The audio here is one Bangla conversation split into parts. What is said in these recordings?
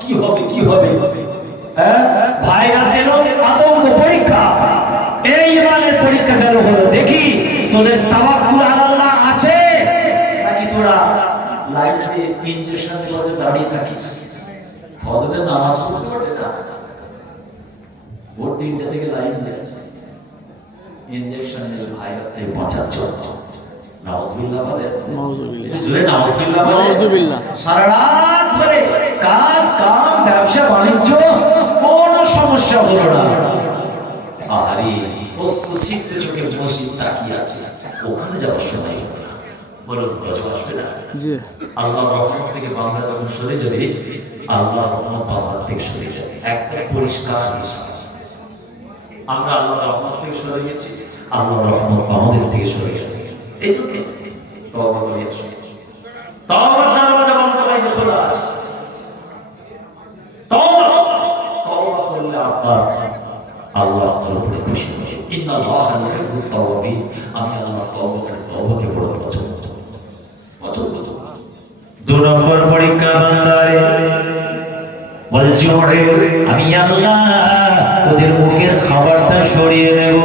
কি হবে কি হবে, হ্যাঁ ভাইরাস এলো, আতঙ্ক পরীক্ষা, এই ইমানের পরীক্ষা চালু হলো। দেখি তোদের তাওয়াক্কুল আল্লাহ আছে নাকি তোরা লাইফে ইনজেকশন নিয়ে দাঁড়িয়ে থাকিস। ফজরের নামাজ পড়তে পারবে না, ভোর 3টা থেকে লাইন দিয়েছে, ইনজেকশন নিয়ে ভাইরাস থেকে বাঁচাচ্ছ। নাউজুবিল্লাহ বলে, জোরে নাউজুবিল্লাহ বলে। সারা রাত ধরে কাজ কাম ব্যবসা বাণিজ্য কোন সমস্যা হলো না। আরে বস্তু সিদ্ধ চোখে মসজিদ তাকিয়ে আছে, ওখানে যাওয়ার সময় হলো না। বলুন গজব আসবে না? আল্লাহর রহমত থেকে বাংলা যখন সরে যাবে, আল্লাহর রহমত বাংলা থেকে সরে যাবে। একটা পরিষ্কার হিসাব, আমরা আল্লাহর রহমত থেকে সরে গেছি, আল্লাহর রহমত আমাদের থেকে সরে গেছে। এই জন্য তওবা করে আসো, তওবার দরওয়াজা বন্ধ হয়নি, খোলা আছে। তওবা করলে আপনার আল্লাহ আপনার উপরে খুশি হবে। ইন্নাল্লাহা ইউহিব্বুত তাওয়াবিন, আমি আল্লাহ তওবাকে বড় পছন্দ করি। 2 নম্বর পরীক্ষা বান্দারে বলছি, আমি আল্লাহ তোদের মুখের খাবারটা সরিয়ে নেব,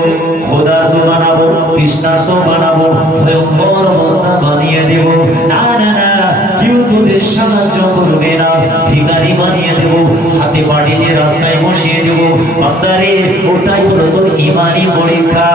খোদার্ত বানাবো, তৃষ্ণার্ত বানাবো, ভয়ঙ্কর অবস্থা বানিয়ে দেব। না না না, কেউ তোদের সাহায্য করবে না, ভিখারি বানিয়ে দেব, হাতে বাড়ি দিয়ে রাস্তায় বসিয়ে দেব। বান্দারে ওটাই হলো তোর ইমানি পরীক্ষা।